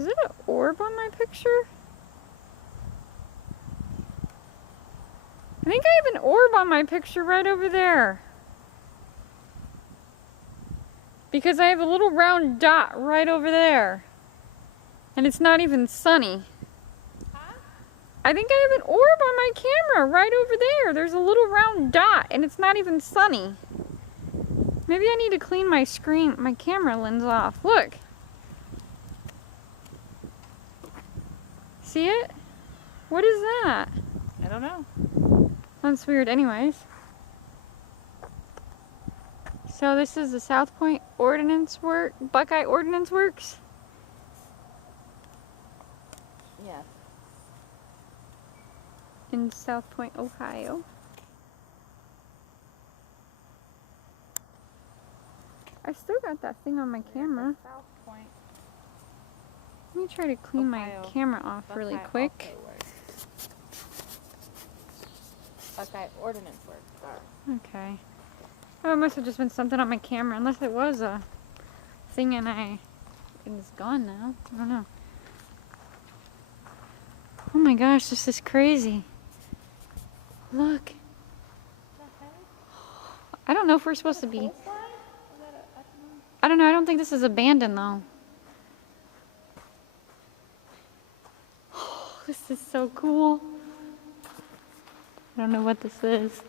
Is it an orb on my picture? I think I have an orb on my picture right over there. Because I have a little round dot right over there. And it's not even sunny. Huh? I think I have an orb on my camera right over there. There's a little round dot and it's not even sunny. Maybe I need to clean my screen, my camera lens off. Look. See it? What is that? I don't know. That's weird. Anyways. So this is the South Point Ordinance Work, Buckeye Ordinance Works. Yes. In South Point, Ohio. I still got that thing on my camera. South Point. Let me try to clean Ohio. my camera off really Buckeye quick. also works. Buckeye Ordinance Works. Okay. Oh, it must have just been something on my camera, unless it was a thing and it's gone now. I don't know. Oh my gosh, this is crazy. Look. I don't know if we're supposed to be. I don't know, I don't think this is abandoned though. Oh, this is so cool. I don't know what this is.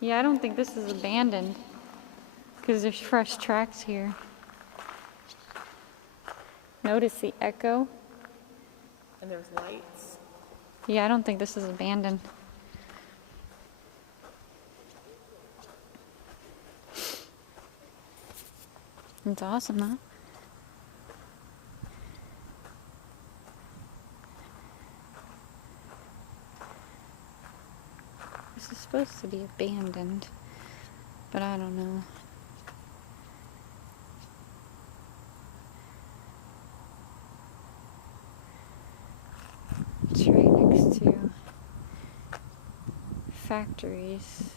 Yeah, I don't think this is abandoned because there's fresh tracks here. Notice the echo. And there's lights. Yeah, I don't think this is abandoned. It's awesome, huh? This is supposed to be abandoned, but I don't know. It's right next to factories.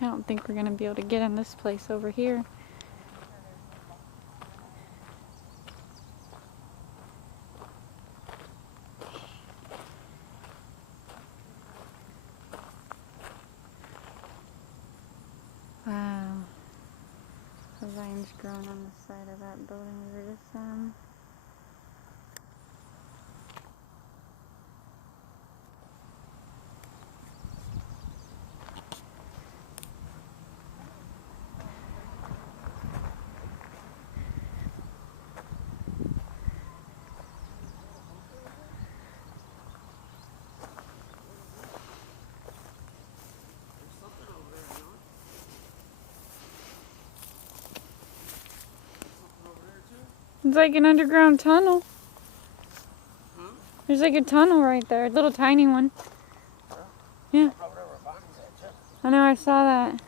I don't think we're going to be able to get in this place over here. Wow. The vines growing on the side of that building we were just on. It's like an underground tunnel. Hmm? There's like a tunnel right there, a little tiny one. Yeah. I know, I saw that.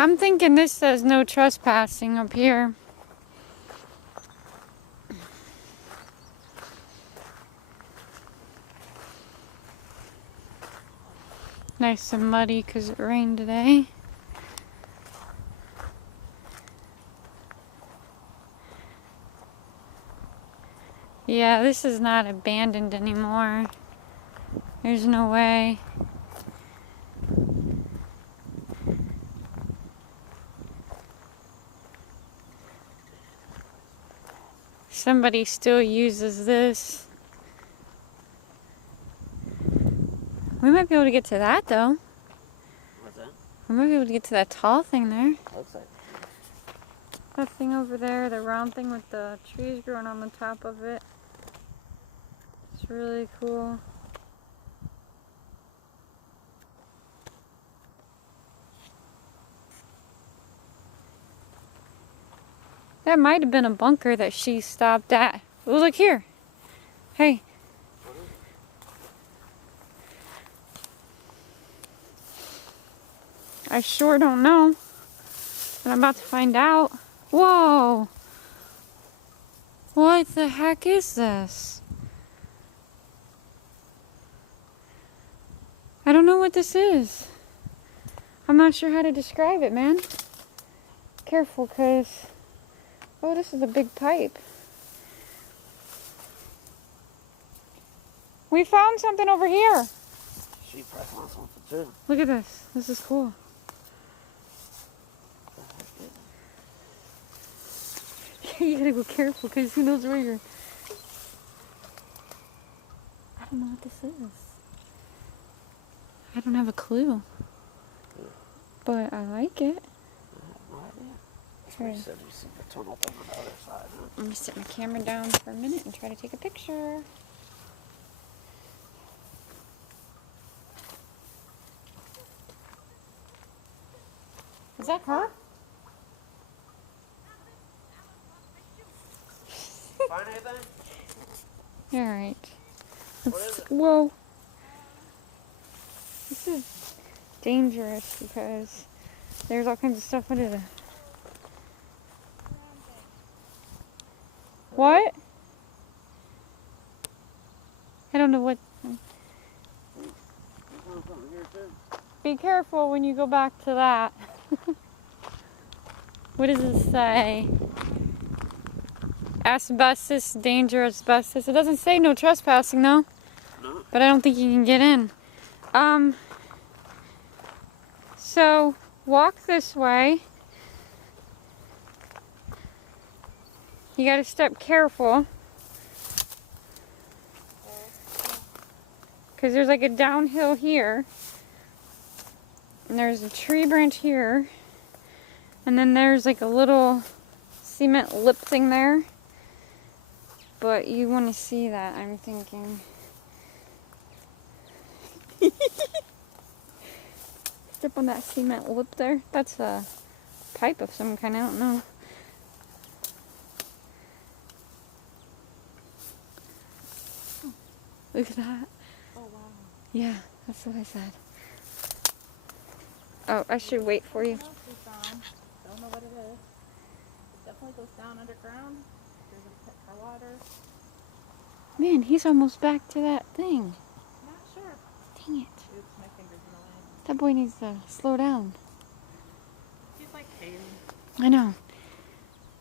I'm thinking this says no trespassing up here. Nice and muddy because it rained today. Yeah, this is not abandoned anymore. There's no way. somebody still uses this. We might be able to get to that though. What's that? We might be able to get to that tall thing there. Looks like. That thing over there, the round thing with the trees growing on the top of it. It's really cool. That might have been a bunker that she stopped at. Oh, look here. Hey. I sure don't know. But I'm about to find out. Whoa. What the heck is this? I don't know what this is. I'm not sure how to describe it, man. Careful, cause... Oh, this is a big pipe. We found something over here. She pressed on something too. Look at this. This is cool. You gotta go careful because who knows where you're... I don't know what this is. I don't have a clue. But I like it. No idea. Here. She said you see the tunnel up on the other side, huh? I'm gonna sit my camera down for a minute and try to take a picture. Is that her? Find anything? Alright. What is it? Whoa. This is dangerous because there's all kinds of stuff under the... What? I don't know what... There's something here too. Be careful when you go back to that. What does it say? Asbestos, danger, asbestos. It doesn't say no trespassing though. No. But I don't think you can get in. So walk this way. You gotta step careful. Cause there's like a downhill here. And there's a tree branch here. And then there's like a little cement lip thing there. But you want to see that, I'm thinking. Step on that cement lip there. That's a pipe of some kind, I don't know. Look at that. Oh, wow. Yeah, that's what I said. Oh, I should wait for you. What else we found? Don't know what it is. It definitely goes down underground. There's a pit for water. Man, he's almost back to that thing. Not sure. Dang it. Oops, my finger's in the way. That boy needs to slow down. He's like Katie. I know.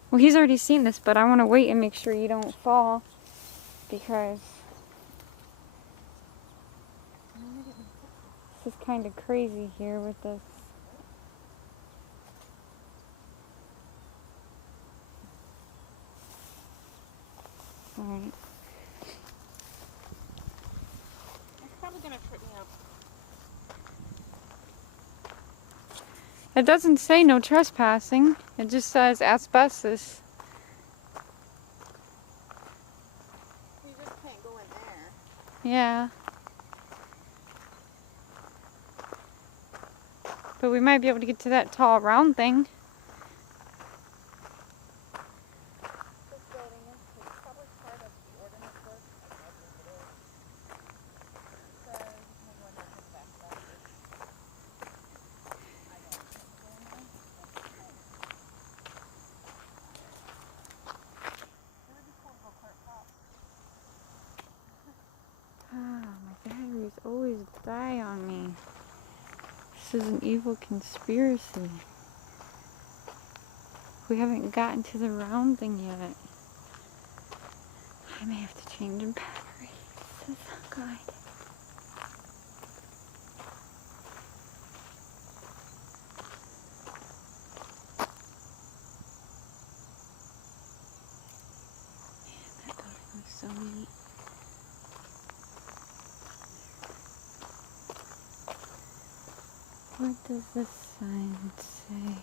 Well, he's already seen this, but I want to wait and make sure you don't fall. Because this is kind of crazy here with this. Alright. It's probably gonna trip me up. It doesn't say no trespassing. It just says asbestos. You just can't go in there. Yeah. But we might be able to get to that tall round thing. This building is probably part of the ordinance works. I think it is. So you can go in there and take back that. I don't think so. It would be cool to go cart top. Ah, my batteries always die on me. This is an evil conspiracy. We haven't gotten to the round thing yet. I may have to change a battery. This is not good. neat. What does this sign say?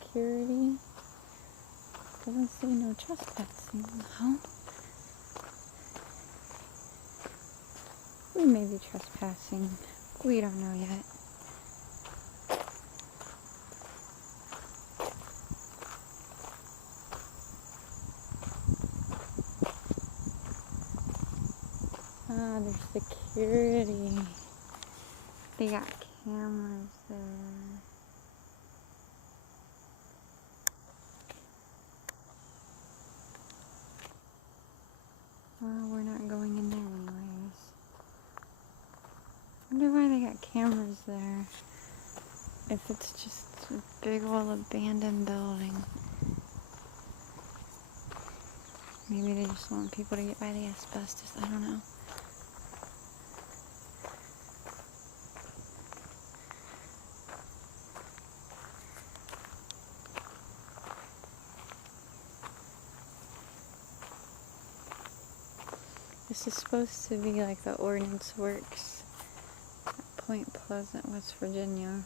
Security. Doesn't say no trespassing, though. We may be trespassing. We don't know yet. Ah, there's security. They got cameras there. Well, we're not going in there anyways. Wonder why they got cameras there. If it's just a big old abandoned building. Maybe they just want people to get by the asbestos. I don't know. This is supposed to be like the Ordnance Works at Point Pleasant, West Virginia.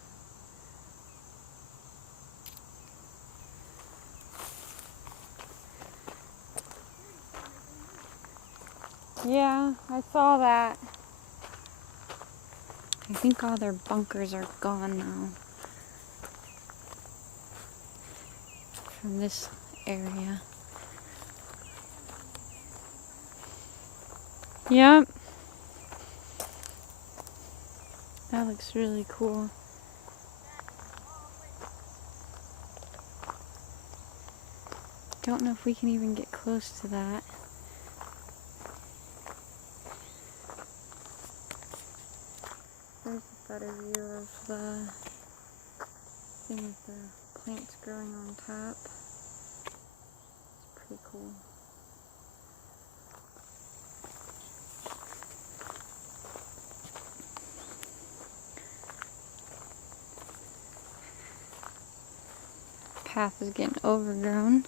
Yeah, I saw that. I think all their bunkers are gone now from this area. Yep. That looks really cool. Don't know if we can even get close to that. There's a better view of the thing with the plants growing on top. It's pretty cool. Path is getting overgrown.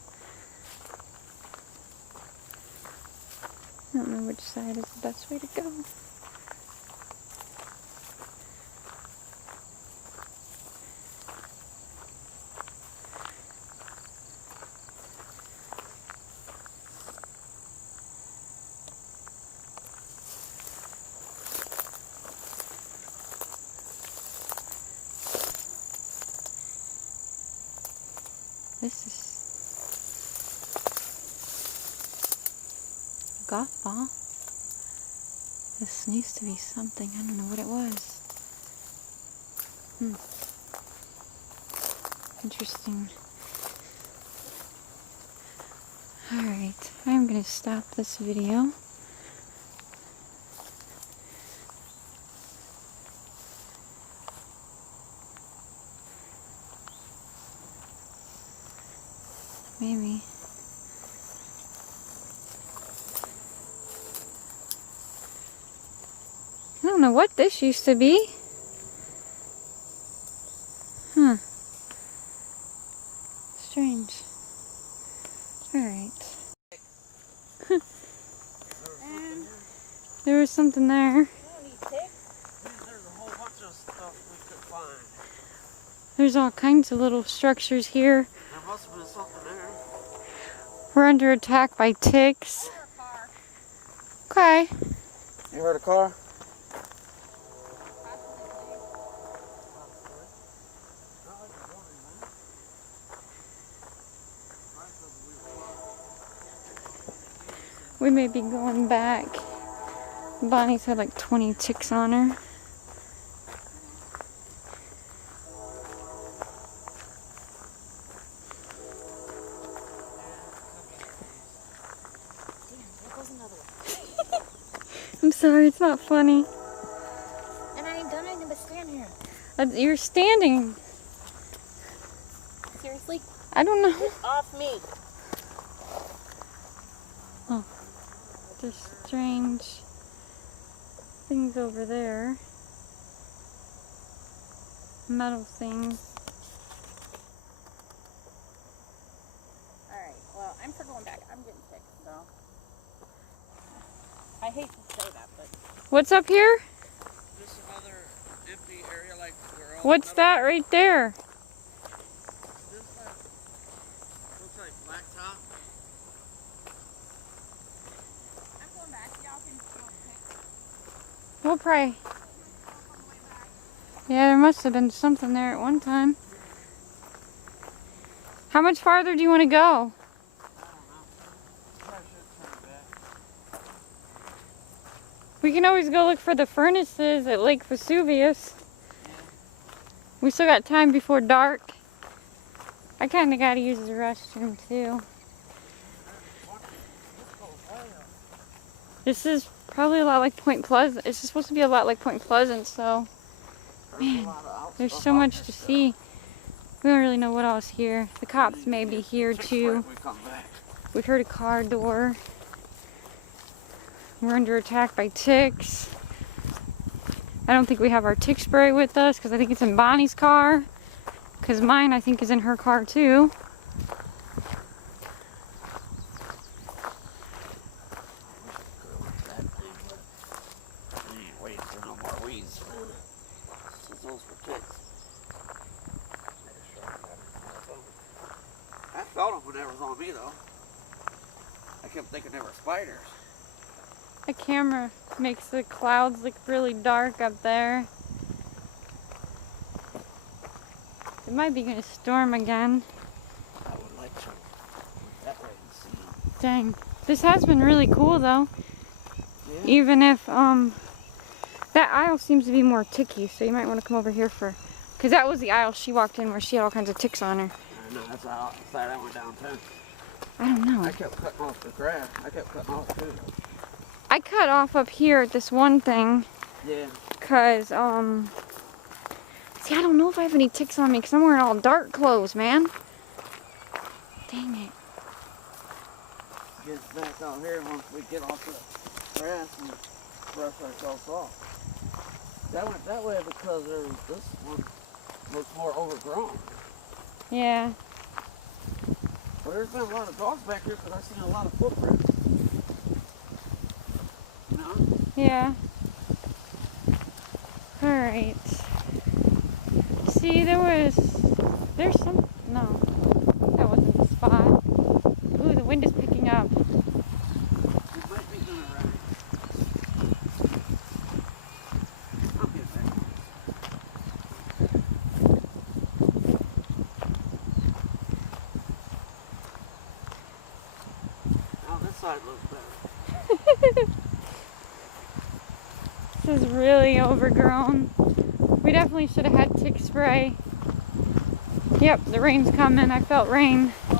I don't know which side is the best way to go. This is a golf ball. This used to be something. I don't know what it was. Interesting. Alright, I'm going to stop this video. Maybe. I don't know what this used to be. Huh. Strange. Alright. There was something there. There's a whole bunch of stuff we could find. There's all kinds of little structures here. There must have been something there. We're under attack by ticks. Okay. You heard a car? We may be going back. Bonnie's had like 20 ticks on her. I'm sorry, it's not funny. And I ain't done anything but stand here. You're standing. Seriously? I don't know. Get off me. Oh, there's strange things over there. Metal things. I hate to say that, but What's up here? Just another empty area like where all What's the that right there? This looks like blacktop. I'm going back. Y'all can still pick We'll pray. stuff on the way back. Yeah, there must have been something there at one time. How much farther do you want to go? I don't know. Probably should turn back. We can always go look for the furnaces at Lake Vesuvius. We still got time before dark. I kind of got to use the restroom too. This is probably a lot like Point Pleasant. It's supposed to be a lot like Point Pleasant, so man, there's so much to see. We don't really know what else here. The cops may be here too. We heard a car door. We're under attack by ticks. I don't think we have our tick spray with us because I think it's in Bonnie's car. Because mine, I think, is in her car too. Waiting for no more weeds. Those for ticks. I felt them when they was on me though. I kept thinking they were spiders. The camera makes the clouds look really dark up there. It might be gonna storm again. I would like to look that way and see them. Dang. This has been really cool though. Yeah. Even if that aisle seems to be more ticky, so you might want to come over here for, because that was the aisle she walked in where she had all kinds of ticks on her. I know, that's the side I went down too. I don't know. I kept cutting off the grass. I kept cutting off too. I cut off up here at this one thing Yeah. because see, I don't know if I have any ticks on me because I'm wearing all dark clothes, man. Dang it. Get back out here once we get off the grass and brush ourselves off. That went that way because this one looks more overgrown. Yeah. Well, there's been a lot of dogs back here because I've seen a lot of footprints. You know? Yeah. Alright. See, there's some, no, that wasn't the spot. Ooh, the wind is picking up. It might be going around. I'll get back. Now this side looks better. This is really overgrown. We definitely should have had tick spray. Yep, the rain's coming. I felt rain. Oh,